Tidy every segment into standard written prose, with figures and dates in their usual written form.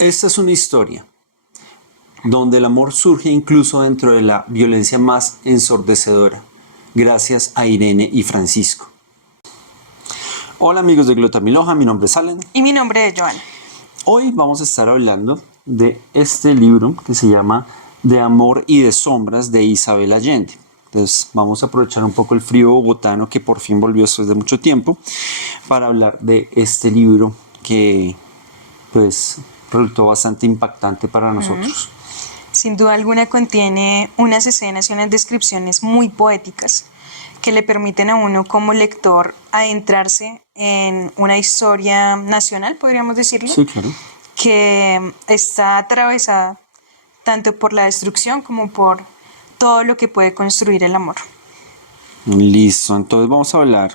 Esta es una historia donde el amor surge incluso dentro de la violencia más ensordecedora, gracias a Irene y Francisco. Hola amigos de Glotamiloja, mi nombre es Allen. Y mi nombre es Joana. Hoy vamos a estar hablando de este libro que se llama De amor y de sombras de Isabel Allende. Entonces vamos a aprovechar un poco el frío bogotano que por fin volvió después de mucho tiempo para hablar de este libro que pues resultó bastante impactante para nosotros. Sin duda alguna contiene unas escenas y unas descripciones muy poéticas que le permiten a uno como lector adentrarse en una historia nacional, podríamos decirlo, Sí, claro. que está atravesada tanto por la destrucción como por todo lo que puede construir el amor. Listo, entonces vamos a hablar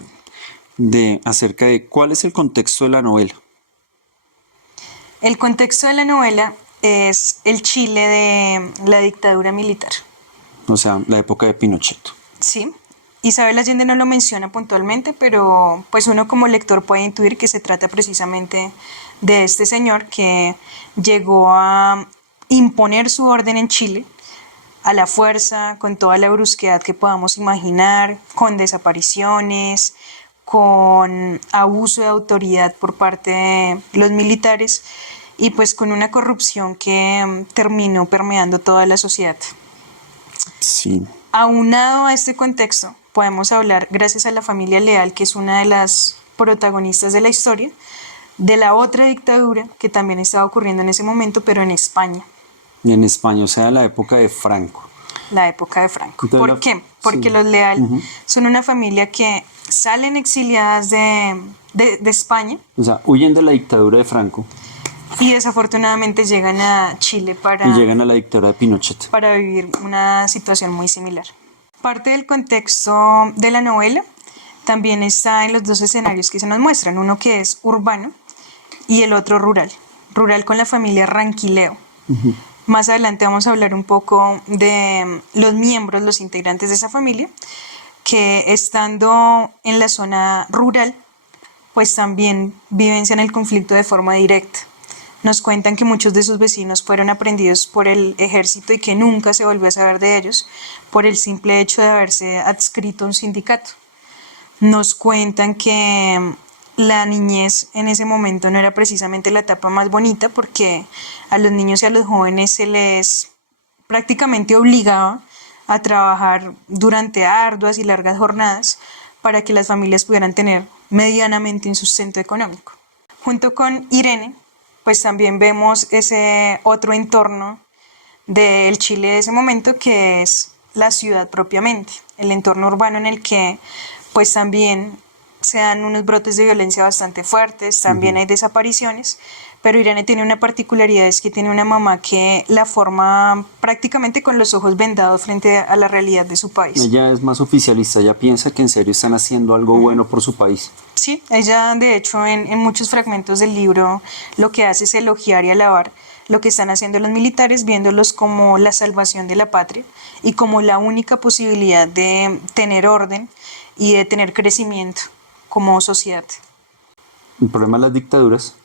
acerca de cuál es el contexto de la novela. El contexto de la novela es el Chile de la dictadura militar. O sea, la época de Pinochet. Sí, Isabel Allende no lo menciona puntualmente, pero pues uno como lector puede intuir que se trata precisamente de este señor que llegó a imponer su orden en Chile a la fuerza, con toda la brusquedad que podamos imaginar, con desapariciones, con abuso de autoridad por parte de los militares y pues con una corrupción que terminó permeando toda la sociedad. Sí. Aunado a este contexto, podemos hablar, gracias a la familia Leal, que es una de las protagonistas de la historia, de la otra dictadura que también estaba ocurriendo en ese momento, pero en España. Y en España, o sea, la época de Franco. La época de Franco. Entonces, ¿Por qué? Porque los Leal son una familia que salen exiliadas de España. O sea, huyen de la dictadura de Franco. Y desafortunadamente llegan a Chile Y llegan a la dictadura de Pinochet. para vivir una situación muy similar. Parte del contexto de la novela también está en los dos escenarios que se nos muestran, uno que es urbano y el otro rural. Rural con la familia Ranquileo. Más adelante vamos a hablar un poco de los miembros, los integrantes de esa familia, que estando en la zona rural, pues también vivencian el conflicto de forma directa. Nos cuentan que muchos de sus vecinos fueron aprendidos por el ejército y que nunca se volvió a saber de ellos por el simple hecho de haberse adscrito a un sindicato. Nos cuentan que la niñez en ese momento no era precisamente la etapa más bonita porque a los niños y a los jóvenes se les prácticamente obligaba a trabajar durante arduas y largas jornadas para que las familias pudieran tener medianamente un sustento económico. Junto con Irene, pues también vemos ese otro entorno del Chile de ese momento que es la ciudad propiamente, el entorno urbano en el que pues también se dan unos brotes de violencia bastante fuertes, también hay desapariciones, pero Irene tiene una particularidad, es que tiene una mamá que la forma prácticamente con los ojos vendados frente a la realidad de su país. Ella es más oficialista, ella piensa que en serio están haciendo algo bueno por su país. Sí, ella de hecho en muchos fragmentos del libro lo que hace es elogiar y alabar lo que están haciendo los militares, viéndolos como la salvación de la patria y como la única posibilidad de tener orden y de tener crecimiento como sociedad. El problema de las dictaduras,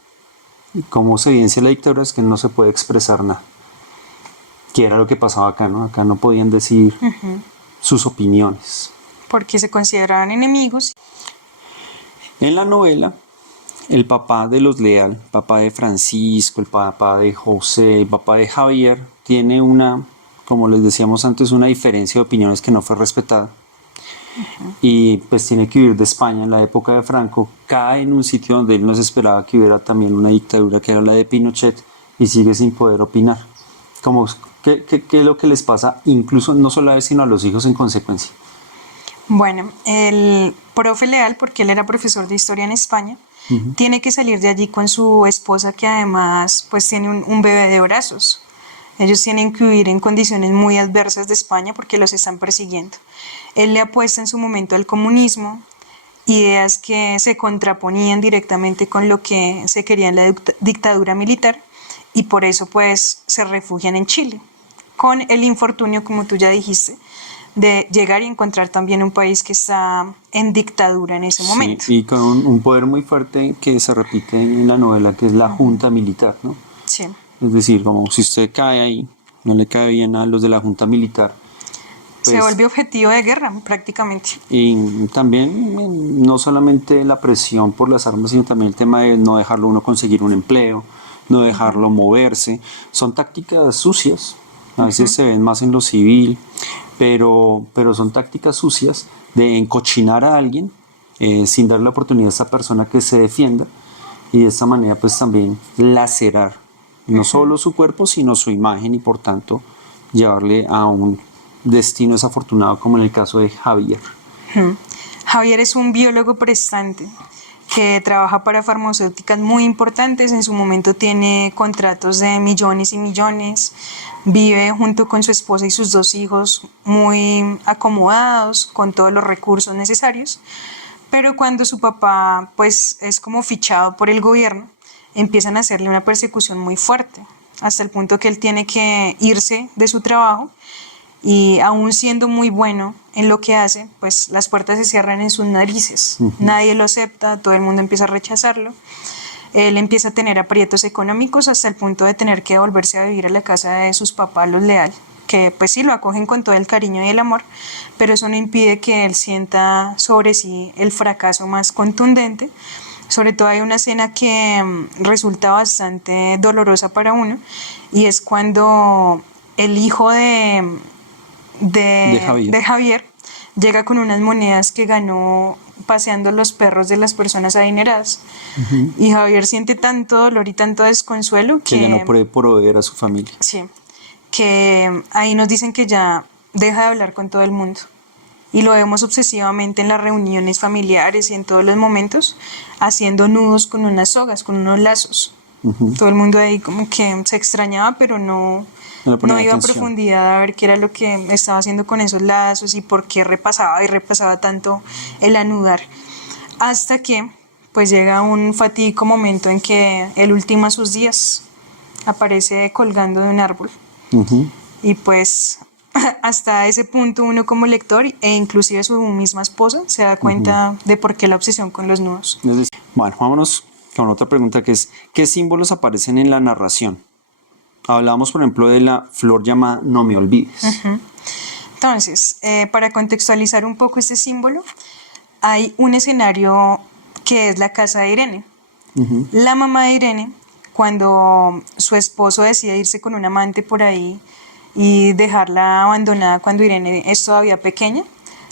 y cómo se evidencia la dictadura, es que no se puede expresar nada. Que era lo que pasaba acá, ¿no? Acá no podían decir sus opiniones. Porque se consideraban enemigos. En la novela, el papá de los Leal, el papá de Francisco, el papá de José, el papá de Javier, tiene una, como les decíamos antes, una diferencia de opiniones que no fue respetada. Y pues tiene que huir de España en la época de Franco, cae en un sitio donde él no se esperaba que hubiera también una dictadura que era la de Pinochet y sigue sin poder opinar. ¿Qué es lo que les pasa incluso no solo a él sino a los hijos en consecuencia? Bueno, el profe Leal, porque él era profesor de historia en España, tiene que salir de allí con su esposa que además pues tiene un bebé de brazos. Ellos tienen que huir en condiciones muy adversas de España porque los están persiguiendo. Él le apuesta en su momento al comunismo, ideas que se contraponían directamente con lo que se quería en la dictadura militar y por eso pues se refugian en Chile, con el infortunio, como tú ya dijiste, de llegar y encontrar también un país que está en dictadura en ese momento. Sí, y con un poder muy fuerte que se repite en la novela, que es la junta militar, ¿no? Sí. Es decir, como si usted cae ahí, no le cae bien a los de la Junta Militar. Se vuelve objetivo de guerra prácticamente. Y también no solamente la presión por las armas, sino también el tema de no dejarlo uno conseguir un empleo, no dejarlo moverse. Son tácticas sucias, a veces se ven más en lo civil, pero son tácticas sucias de encochinar a alguien sin darle la oportunidad a esa persona que se defienda y de esta manera pues también lacerar no solo su cuerpo, sino su imagen y por tanto llevarle a un destino desafortunado como en el caso de Javier. Javier es un biólogo prestante que trabaja para farmacéuticas muy importantes. En su momento tiene contratos de millones y millones. Vive junto con su esposa y sus 2 hijos muy acomodados, con todos los recursos necesarios. Pero cuando su papá pues es como fichado por el gobierno, empiezan a hacerle una persecución muy fuerte, hasta el punto que él tiene que irse de su trabajo. Y aún siendo muy bueno en lo que hace, pues las puertas se cierran en sus narices. Nadie lo acepta, todo el mundo empieza a rechazarlo. Él empieza a tener aprietos económicos hasta el punto de tener que volverse a vivir a la casa de sus papás, los Leal, que pues sí lo acogen con todo el cariño y el amor, pero eso no impide que él sienta sobre sí el fracaso más contundente. Sobre todo hay una escena que resulta bastante dolorosa para uno, y es cuando el hijo de Javier llega con unas monedas que ganó paseando los perros de las personas adineradas. Y Javier siente tanto dolor y tanto desconsuelo que ya no puede proveer a su familia. Sí, que ahí nos dicen que ya deja de hablar con todo el mundo. Y lo vemos obsesivamente en las reuniones familiares y en todos los momentos haciendo nudos con unas sogas, con unos lazos. Todo el mundo ahí como que se extrañaba, pero no iba a profundidad a ver qué era lo que estaba haciendo con esos lazos y por qué repasaba y repasaba tanto el anudar. Hasta que pues llega un fatídico momento en que él ultima sus días, aparece colgando de un árbol. Y pues hasta ese punto uno como lector e inclusive su misma esposa se da cuenta de por qué la obsesión con los nudos. Bueno, vámonos con otra pregunta que es, ¿qué símbolos aparecen en la narración? Hablábamos, por ejemplo, de la flor llamada No me olvides. Entonces, para contextualizar un poco este símbolo, hay un escenario que es la casa de Irene. La mamá de Irene, cuando su esposo decide irse con un amante por ahí y dejarla abandonada cuando Irene es todavía pequeña,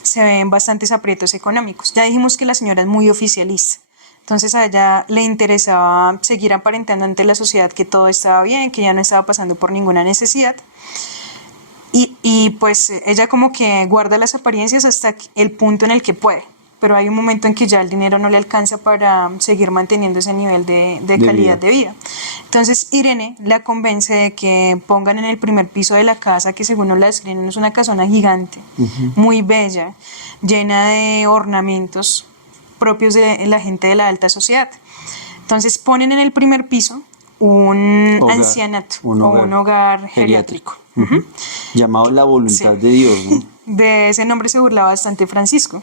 se ven bastantes aprietos económicos. Ya dijimos que la señora es muy oficialista. Entonces a ella le interesaba seguir aparentando ante la sociedad que todo estaba bien, que ya no estaba pasando por ninguna necesidad. Y pues ella como que guarda las apariencias hasta el punto en el que puede. Pero hay un momento en que ya el dinero no le alcanza para seguir manteniendo ese nivel de calidad de vida. Entonces Irene la convence de que pongan en el primer piso de la casa, que según nos la describen es una casona gigante, muy bella, llena de ornamentos propios de la gente de la alta sociedad. Entonces ponen en el primer piso un ancianato o un hogar geriátrico. Llamado La Voluntad de Dios, ¿no? De ese nombre se burlaba bastante Francisco.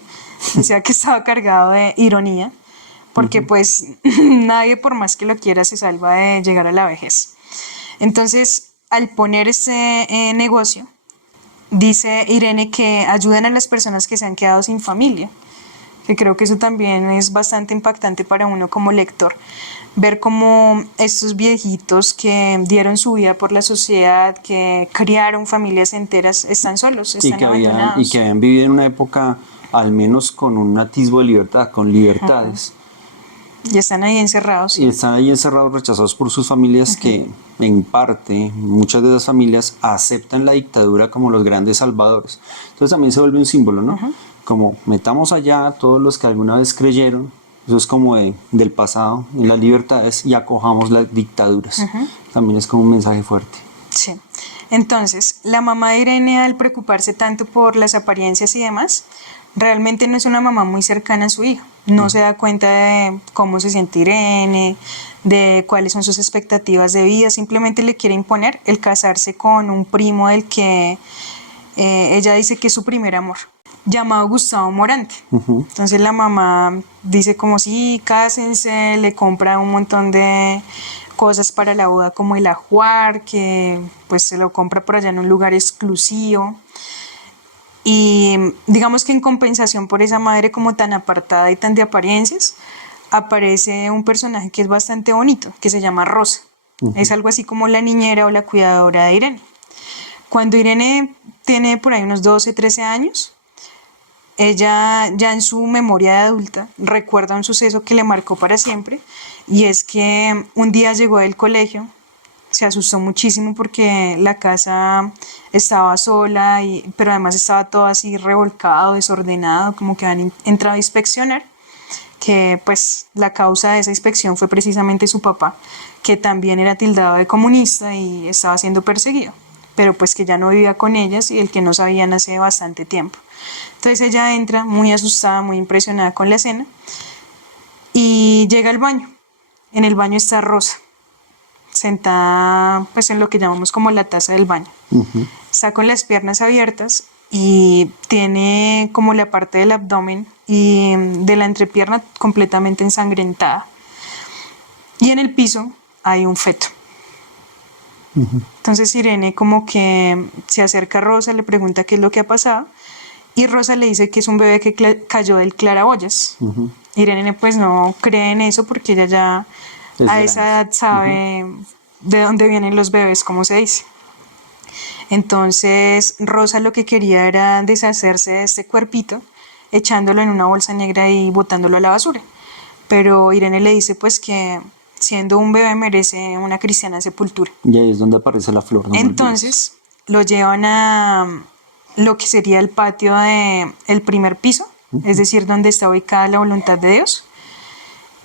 Decía que estaba cargado de ironía, porque pues nadie, por más que lo quiera, se salva de llegar a la vejez. Entonces, al poner ese negocio, dice Irene que ayuden a las personas que se han quedado sin familia, que creo que eso también es bastante impactante para uno como lector, ver cómo estos viejitos que dieron su vida por la sociedad, que criaron familias enteras, están solos, están abandonados. Y que habían vivido en una época al menos con un atisbo de libertad, con libertades. Y están ahí encerrados. Y están ahí encerrados, rechazados por sus familias que en parte, muchas de esas familias aceptan la dictadura como los grandes salvadores. Entonces también se vuelve un símbolo, ¿no? Como metamos allá a todos los que alguna vez creyeron, eso es como del pasado, en las libertades, y acojamos las dictaduras. También es como un mensaje fuerte. Sí. Entonces, la mamá de Irene, al preocuparse tanto por las apariencias y demás, realmente no es una mamá muy cercana a su hija. No se da cuenta de cómo se siente Irene, de cuáles son sus expectativas de vida. Simplemente le quiere imponer el casarse con un primo del que ella dice que es su primer amor, llamado Gustavo Morante. Entonces la mamá dice como sí, cásense, le compra un montón de cosas para la boda como el ajuar, que pues se lo compra por allá en un lugar exclusivo. Y digamos que en compensación por esa madre como tan apartada y tan de apariencias, aparece un personaje que es bastante bonito, que se llama Rosa. Es algo así como la niñera o la cuidadora de Irene. Cuando Irene tiene por ahí unos 12, 13 años, ella ya en su memoria de adulta recuerda un suceso que le marcó para siempre, y es que un día llegó del colegio, se asustó muchísimo porque la casa estaba sola, pero además estaba todo así revolcado, desordenado, como que habían entrado a inspeccionar, que pues la causa de esa inspección fue precisamente su papá, que también era tildado de comunista y estaba siendo perseguido, pero pues que ya no vivía con ellas y el que no sabían hace bastante tiempo. Entonces ella entra muy asustada, muy impresionada con la escena y llega al baño. En el baño está Rosa, sentada pues en lo que llamamos como la taza del baño. Está con las piernas abiertas y tiene como la parte del abdomen y de la entrepierna completamente ensangrentada. Y en el piso hay un feto. Entonces Irene como que se acerca a Rosa, le pregunta qué es lo que ha pasado, y Rosa le dice que es un bebé que cayó del claraboyas. Irene pues no cree en eso porque ella ya Es a esa grande. edad sabe de dónde vienen los bebés, como se dice. Entonces Rosa lo que quería era deshacerse de este cuerpito, echándolo en una bolsa negra y botándolo a la basura. Pero Irene le dice pues que siendo un bebé merece una cristiana sepultura. Y ahí es donde aparece la flor, no me olvides. Entonces lo llevan a lo que sería el patio del primer piso, es decir, donde está ubicada la voluntad de Dios,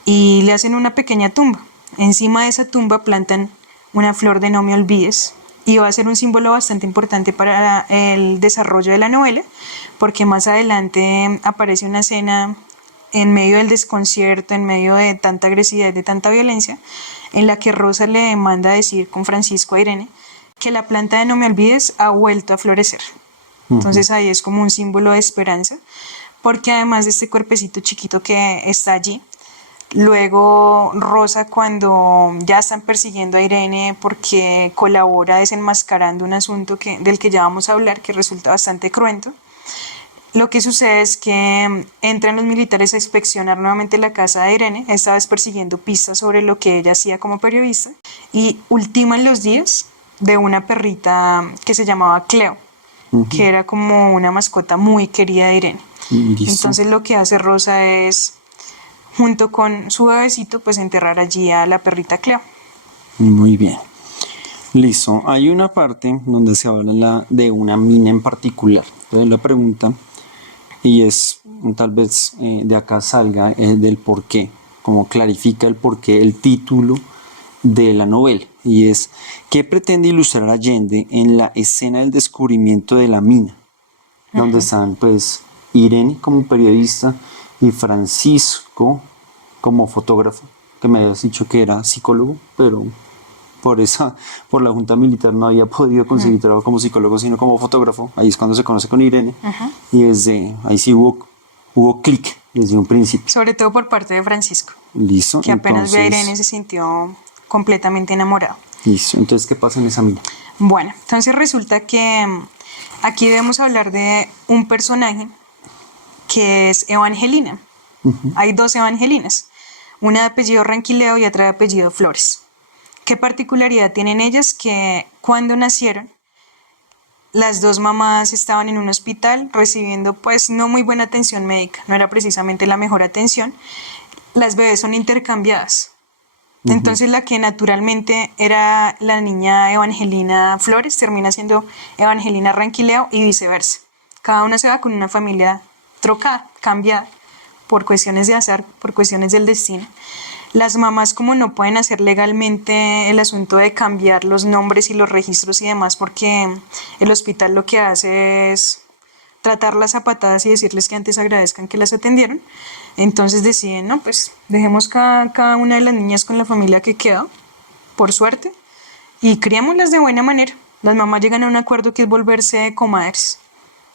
y le hacen una pequeña tumba. Encima de esa tumba plantan una flor de no me olvides, y va a ser un símbolo bastante importante para el desarrollo de la novela, porque más adelante aparece una escena en medio del desconcierto, en medio de tanta agresividad, de tanta violencia, en la que Rosa le manda a decir con Francisco a Irene que la planta de no me olvides ha vuelto a florecer. Entonces ahí es como un símbolo de esperanza, porque además de este cuerpecito chiquito que está allí, luego Rosa, cuando ya están persiguiendo a Irene porque colabora desenmascarando un asunto del que ya vamos a hablar, que resulta bastante cruento, lo que sucede es que entran los militares a inspeccionar nuevamente la casa de Irene, esta vez persiguiendo pistas sobre lo que ella hacía como periodista, y ultiman los días de una perrita que se llamaba Cleo, que era como una mascota muy querida de Irene. Listo. Entonces lo que hace Rosa es, junto con su bebecito, pues enterrar allí a la perrita Cleo. Muy bien. Listo. Hay una parte donde se habla de una mina en particular. Entonces la pregunta, y es tal vez de acá salga del por qué, como clarifica el por qué el título de la novela, y es ¿qué pretende ilustrar Allende en la escena del descubrimiento de la mina? Donde están pues Irene como periodista y Francisco como fotógrafo, que me habías dicho que era psicólogo, pero por la Junta Militar no había podido conseguir trabajo como psicólogo, sino como fotógrafo. Ahí es cuando se conoce con Irene, y desde ahí sí hubo clic desde un principio. Sobre todo por parte de Francisco, Listo. que apenas ve a Entonces, Irene se sintió completamente enamorado. listo. Entonces, ¿qué pasa en esa mina? Bueno, entonces resulta que aquí debemos hablar de un personaje que es Evangelina. Hay dos Evangelinas, una de apellido Ranquileo y otra de apellido Flores. ¿Qué particularidad tienen ellas? Que cuando nacieron, las dos mamás estaban en un hospital recibiendo pues no muy buena atención médica, no era precisamente la mejor atención. Las bebés son intercambiadas. Entonces la que naturalmente era la niña Evangelina Flores termina siendo Evangelina Ranquileo y viceversa. Cada una se va con una familia trocada, cambiada, por cuestiones de azar, por cuestiones del destino. Las mamás, como no pueden hacer legalmente el asunto de cambiar los nombres y los registros y demás, porque el hospital lo que hace es tratarlas a patadas y decirles que antes agradezcan que las atendieron, entonces deciden, no, pues dejemos cada una de las niñas con la familia que quedó, por suerte, y criémoslas de buena manera. Las mamás llegan a un acuerdo que es volverse comadres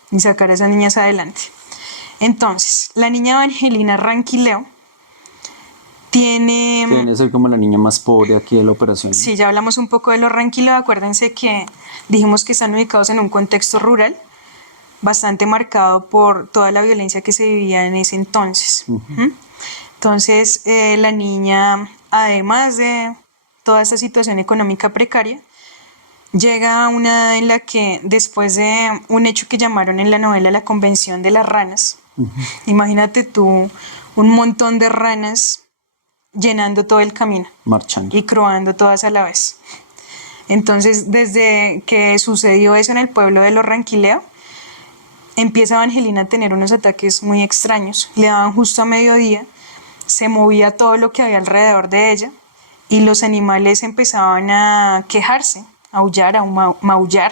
y sacar a esas niñas adelante. Entonces, la niña Evangelina Ranquileo Tiene... Que viene a ser como la niña más pobre aquí de la operación. Sí, ya hablamos un poco de los Ranquileo. Acuérdense que dijimos que están ubicados en un contexto rural bastante marcado por toda la violencia que se vivía en ese entonces. ¿Mm? Entonces, la niña, además de toda esta situación económica precaria, llega a una edad en la que, después de un hecho que llamaron en la novela la Convención de las Ranas, imagínate tú un montón de ranas llenando todo el camino Marchando. y croando todas a la vez. Entonces, desde que sucedió eso en el pueblo de los Ranquileo, empieza Evangelina a tener unos ataques muy extraños. Le daban justo a mediodía, se movía todo lo que había alrededor de ella y los animales empezaban a quejarse, a aullar, a maullar.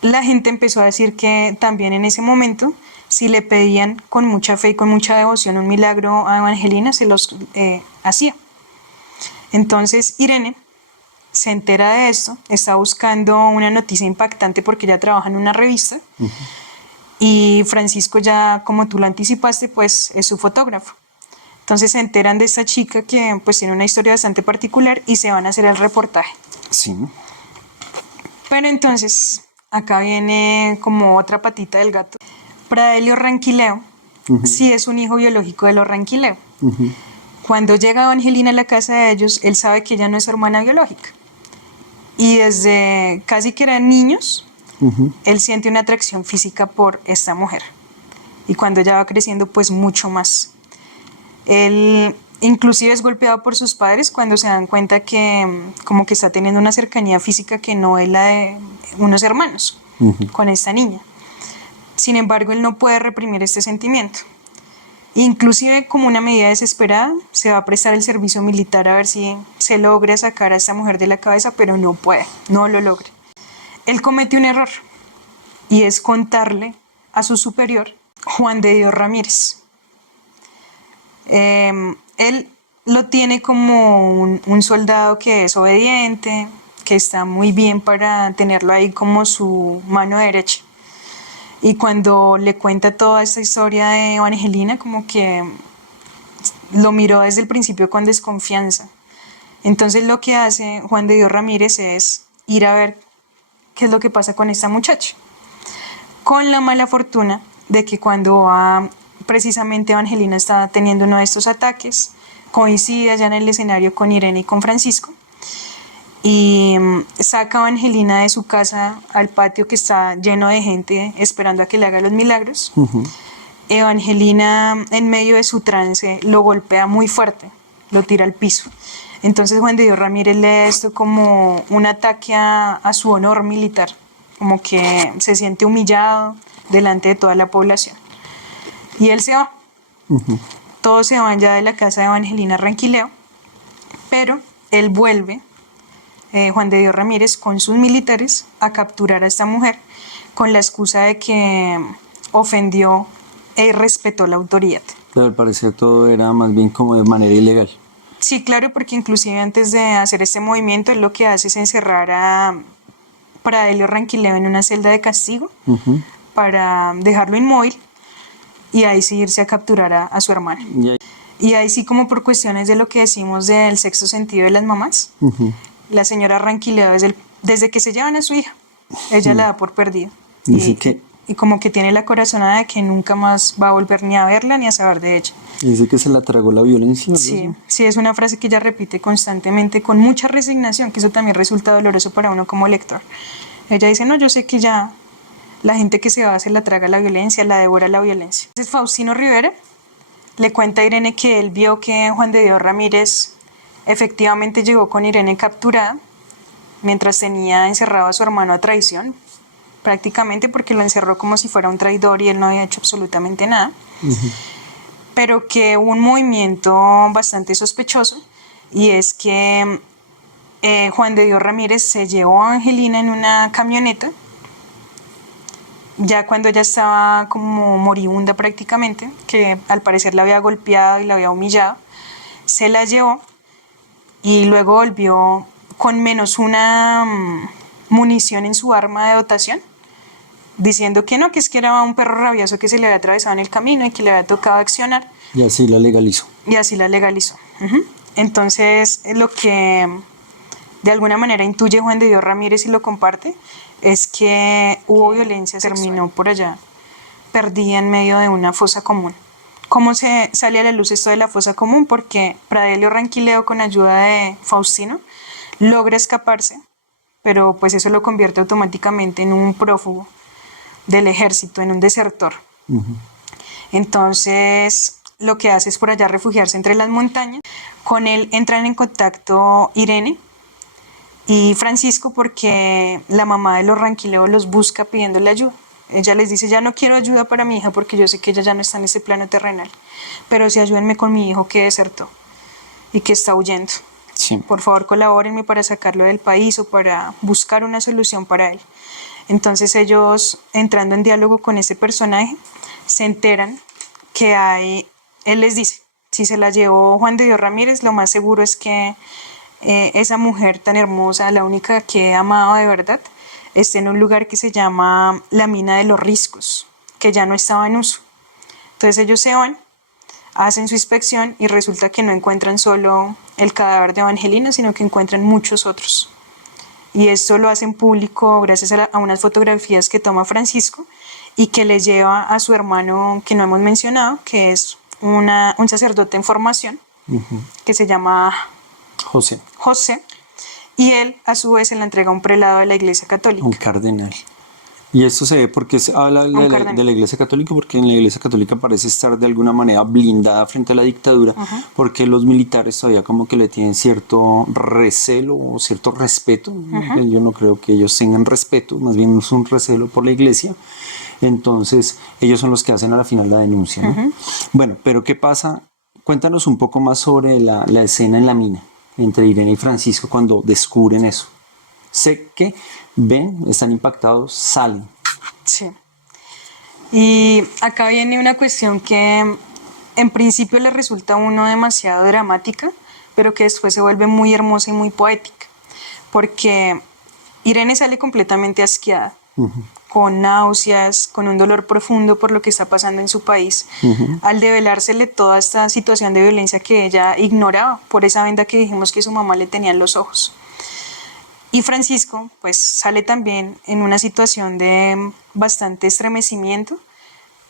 La gente empezó a decir que también en ese momento, si le pedían con mucha fe y con mucha devoción un milagro a Evangelina, se los hacía. Entonces Irene se entera de esto, está buscando una noticia impactante porque ella trabaja en una revista y Francisco, ya como tú lo anticipaste, pues es su fotógrafo. Entonces se enteran de esta chica que pues tiene una historia bastante particular y se van a hacer el reportaje. Sí. Pero entonces acá viene como otra patita del gato. Pradelio Ranquileo sí es un hijo biológico de los Ranquileo. Cuando llega Evangelina a la casa de ellos, él sabe que ella no es hermana biológica. Y desde casi que eran niños, él siente una atracción física por esta mujer. Y cuando ella va creciendo, pues mucho más. Él inclusive es golpeado por sus padres cuando se dan cuenta que como que está teniendo una cercanía física que no es la de unos hermanos con esta niña. Sin embargo, él no puede reprimir este sentimiento. Inclusive, como una medida desesperada, se va a prestar el servicio militar a ver si se logra sacar a esta mujer de la cabeza, pero no puede, no lo logra. Él comete un error y es contarle a su superior, Juan de Dios Ramírez. Él lo tiene como un soldado que es obediente, que está muy bien para tenerlo ahí como su mano derecha. Y cuando le cuenta toda esta historia de Evangelina, como que lo miró desde el principio con desconfianza. Entonces lo que hace Juan de Dios Ramírez es ir a ver qué es lo que pasa con esta muchacha. Con la mala fortuna de que cuando precisamente Evangelina está teniendo uno de estos ataques, coincide allá en el escenario con Irene y con Francisco, y saca a Evangelina de su casa al patio que está lleno de gente esperando a que le haga los milagros. Evangelina, en medio de su trance, lo golpea muy fuerte, lo tira al piso. Entonces Juan de Dios Ramírez lee esto como un ataque a su honor militar, como que se siente humillado delante de toda la población. Y él se va. Todos se van ya de la casa de Evangelina Ranquileo, pero él vuelve, Juan de Dios Ramírez, con sus militares a capturar a esta mujer con la excusa de que ofendió e irrespetó la autoridad. Pero al parecer todo era más bien como de manera ilegal. Sí, claro, porque inclusive antes de hacer este movimiento, él lo que hace es encerrar a Pradelio Ranquileo en una celda de castigo para dejarlo inmóvil y ahí sí irse a capturar a su hermana. Y ahí sí, como por cuestiones de lo que decimos del sexto sentido de las mamás, la señora Ranquileo desde que se llevan a su hija, ella la da por perdida. Y como que tiene la corazonada de que nunca más va a volver ni a verla ni a saber de ella. Dice que se la tragó la violencia. Sí, sí, es una frase que ella repite constantemente con mucha resignación, que eso también resulta doloroso para uno como lector. Ella dice, no, yo sé que ya la gente que se va se la traga la violencia, la devora la violencia. Entonces Faustino Rivera le cuenta a Irene que él vio que Juan de Dios Ramírez efectivamente llegó con Irene capturada mientras tenía encerrado a su hermano a traición, prácticamente porque lo encerró como si fuera un traidor y él no había hecho absolutamente nada. Pero que hubo un movimiento bastante sospechoso y es que Juan de Dios Ramírez se llevó a Angelina en una camioneta ya cuando ella estaba como moribunda prácticamente, que al parecer la había golpeado y la había humillado, se la llevó y luego volvió con menos una munición en su arma de dotación, diciendo que no, que es que era un perro rabioso que se le había atravesado en el camino y que le había tocado accionar. Y así la legalizó. y así la legalizó. Entonces, lo que de alguna manera intuye Juan de Dios Ramírez y lo comparte es que hubo violencia, terminó por allá, perdida en medio de una fosa común. ¿Cómo se sale a la luz esto de la fosa común? Porque Pradelio Ranquileo, con ayuda de Faustino, logra escaparse, pero pues eso lo convierte automáticamente en un prófugo del ejército, en un desertor. Entonces, lo que hace es por allá refugiarse entre las montañas. Con él entran en contacto Irene y Francisco porque la mamá de los Ranquileo los busca pidiéndole ayuda. Ella les dice, ya no quiero ayuda para mi hija porque yo sé que ella ya no está en ese plano terrenal, pero sí ayúdenme con mi hijo que desertó y que está huyendo. Sí. Por favor, colabórenme para sacarlo del país o para buscar una solución para él. Entonces ellos, entrando en diálogo con ese personaje, se enteran que él les dice, si se la llevó Juan de Dios Ramírez, lo más seguro es que esa mujer tan hermosa, la única que he amado de verdad, está en un lugar que se llama la Mina de los Riscos, que ya no estaba en uso. Entonces ellos se van, hacen su inspección y resulta que no encuentran solo el cadáver de Evangelina, sino que encuentran muchos otros. Y esto lo hacen público gracias a unas fotografías que toma Francisco y que le lleva a su hermano que no hemos mencionado, que es un sacerdote en formación, que se llama José, y él a su vez se la entrega a un prelado de la Iglesia Católica. Un cardenal. Y esto se ve porque se habla de la Iglesia Católica, porque en la Iglesia Católica parece estar de alguna manera blindada frente a la dictadura, porque los militares todavía como que le tienen cierto recelo o cierto respeto. Yo no creo que ellos tengan respeto, más bien es un recelo por la Iglesia. Entonces ellos son los que hacen a la final la denuncia, ¿no? Bueno, pero ¿qué pasa? Cuéntanos un poco más sobre la escena en la mina entre Irene y Francisco cuando descubren eso. Sé que ven, están impactados, salen. Sí. Y acá viene una cuestión que en principio le resulta a uno demasiado dramática, pero que después se vuelve muy hermosa y muy poética, porque Irene sale completamente asqueada, con náuseas, con un dolor profundo por lo que está pasando en su país, al develársele toda esta situación de violencia que ella ignoraba por esa venda que dijimos que su mamá le tenía en los ojos. Y Francisco pues sale también en una situación de bastante estremecimiento,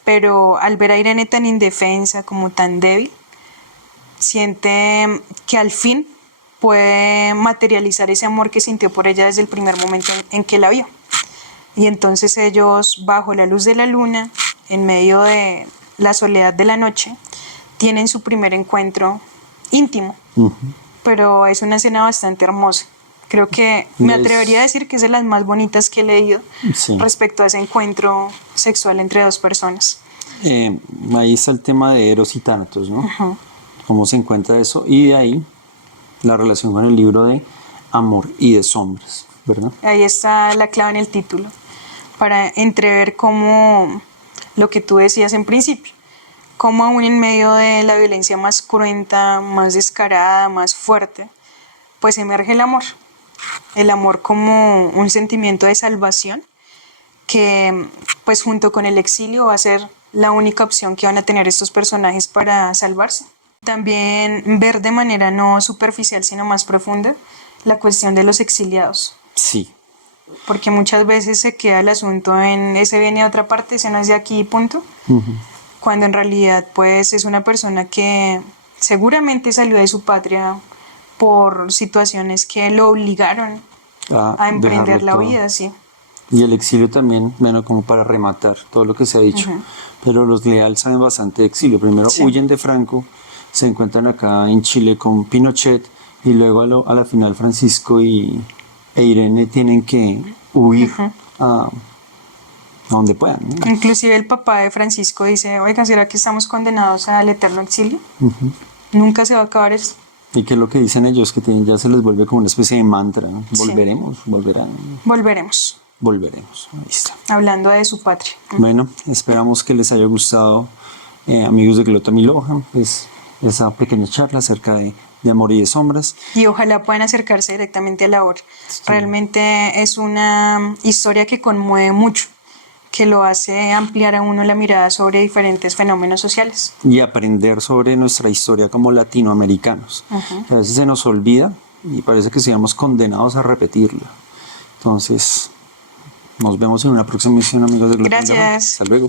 pero al ver a Irene tan indefensa, como tan débil, siente que al fin puede materializar ese amor que sintió por ella desde el primer momento en que la vio. Y entonces ellos, bajo la luz de la luna, en medio de la soledad de la noche, tienen su primer encuentro íntimo, pero es una escena bastante hermosa. Creo que me atrevería a decir que es de las más bonitas que he leído respecto a ese encuentro sexual entre dos personas. Ahí está el tema de Eros y Tánatos, ¿no? Cómo se encuentra eso, y de ahí la relación con el libro de Amor y de Sombras, ¿verdad? Ahí está la clave en el título, para entrever cómo lo que tú decías en principio, cómo aún en medio de la violencia más cruenta, más descarada, más fuerte, pues emerge el amor. El amor como un sentimiento de salvación que pues junto con el exilio va a ser la única opción que van a tener estos personajes para salvarse. También ver de manera no superficial sino más profunda la cuestión de los exiliados. Sí. Porque muchas veces se queda el asunto en ese viene de otra parte, ese no es de aquí, punto. Cuando en realidad pues es una persona que seguramente salió de su patria por situaciones que lo obligaron a emprender la vida, sí. Y el exilio también, bueno, como para rematar todo lo que se ha dicho, pero los Leal saben bastante de exilio. Primero huyen de Franco, se encuentran acá en Chile con Pinochet, y luego a la final Francisco e Irene tienen que huir a donde puedan, ¿no? Inclusive el papá de Francisco dice, oiga, ¿será que estamos condenados al eterno exilio? Nunca se va a acabar eso. Y que es lo que dicen ellos, que ya se les vuelve como una especie de mantra, ¿no? Volveremos, volverán. Volveremos. Volveremos, ahí está. Hablando de su patria. Bueno, esperamos que les haya gustado, amigos de Glota Miloja, pues esa pequeña charla acerca de Amor y de Sombras. Y ojalá puedan acercarse directamente a la obra. Realmente es una historia que conmueve mucho, que lo hace ampliar a uno la mirada sobre diferentes fenómenos sociales. Y aprender sobre nuestra historia como latinoamericanos. A veces se nos olvida y parece que seamos condenados a repetirla. Entonces, nos vemos en una próxima emisión, amigos de Global. Gracias. Hasta luego.